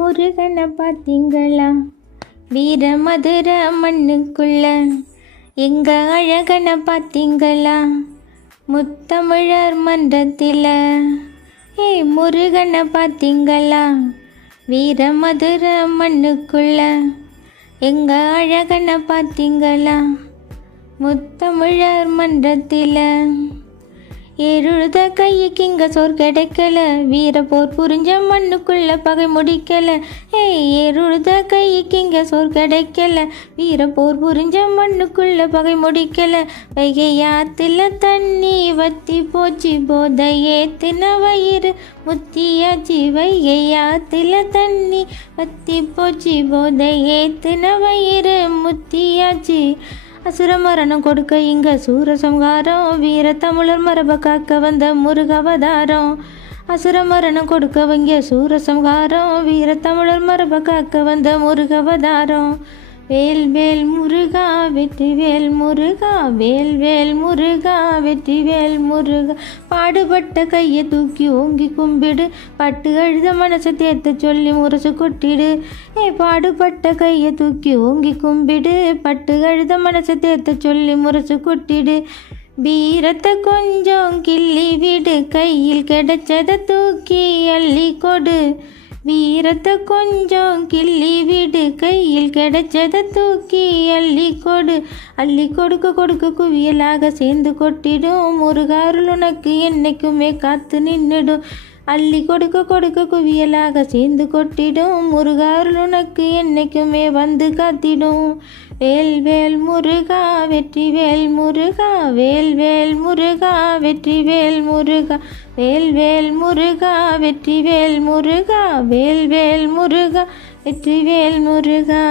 முருகனை பார்த்தீங்களா? வீர மதுர மண்ணுக்குள்ள எங்க அழகனை பார்த்தீங்களா? முத்தமிழர் மன்றத்தில் முருகனை பார்த்தீங்களா? வீர மதுர மண்ணுக்குள்ள எங்க அழகனை பார்த்தீங்களா? முத்தமிழர் மன்றத்தில் எழுத கைக்கு இங்கே சோர் கிடைக்கல, வீர போர் புரிஞ்ச மண்ணுக்குள்ள பகை முடிக்கல. எழுத கைக்கு இங்கே சோர் கிடைக்கல, வீர போர் புரிஞ்ச மண்ணுக்குள்ள பகை முடிக்கல. வைகையாத்துல தண்ணி வத்தி போச்சு, போதை ஏத்தின வயிறு முத்தியாச்சு. வைகையாத்துல தண்ணி வத்தி போச்சு, போதை ஏத்தின வயிறு முத்தியாச்சு. அசுர மரணம் கொடுக்க இங்க சூரசம்ஹாரம், வீர தமிழர் மரப காக்க வந்த முருகவதாரம். அசுர மரணம் கொடுக்க இங்க சூரசம்ஹாரம், வீர தமிழர் மரப காக்க வந்த முருகவதாரம். வேல் வேல் முருகா வெற்றி வேல் முருகா, வேல் வேல் முருகா வெற்றி வேல் முருகா. பாடுபட்ட கையை தூக்கி ஓங்கி கும்பிடு, பட்டு அழுத மனசை தேர்த்த சொல்லி முரசு கொட்டிடு. பாடுபட்ட கையை தூக்கி ஓங்கி கும்பிடு, பட்டு அழுத மனசை தேர்த்த சொல்லி முரசு கொட்டிடு. வீரத்தை கொஞ்சம் கிள்ளி விடு, கையில் கிடைச்சதை தூக்கி அள்ளி கொடு. வீரத்தை கொஞ்சம் கிள்ளி விடு, கையில் கிடைச்சதை தூக்கி அள்ளி கொடு. அள்ளி கொடுக்க கொடுக்க குவியலாக சேர்ந்து கொட்டிடும், முருகாருள் உனக்கு என்னைக்குமே காத்து நின்றுடும். அள்ளி கொடுக்க கொடுக்க குவியலாக சேர்ந்து கொட்டிடும், முருகாருள் உனக்கு என்னைக்குமே வந்து காத்திடும். வேல் வேல் முருகா வெற்றி வேல் முருகா, வேல் வேல் முருகா வெற்றி வேல் முருகா. வேல் வேல் முருகா வெற்றி வேல் முருகா, வேல் வேல் முருகா வெற்றி வேல் முருகா.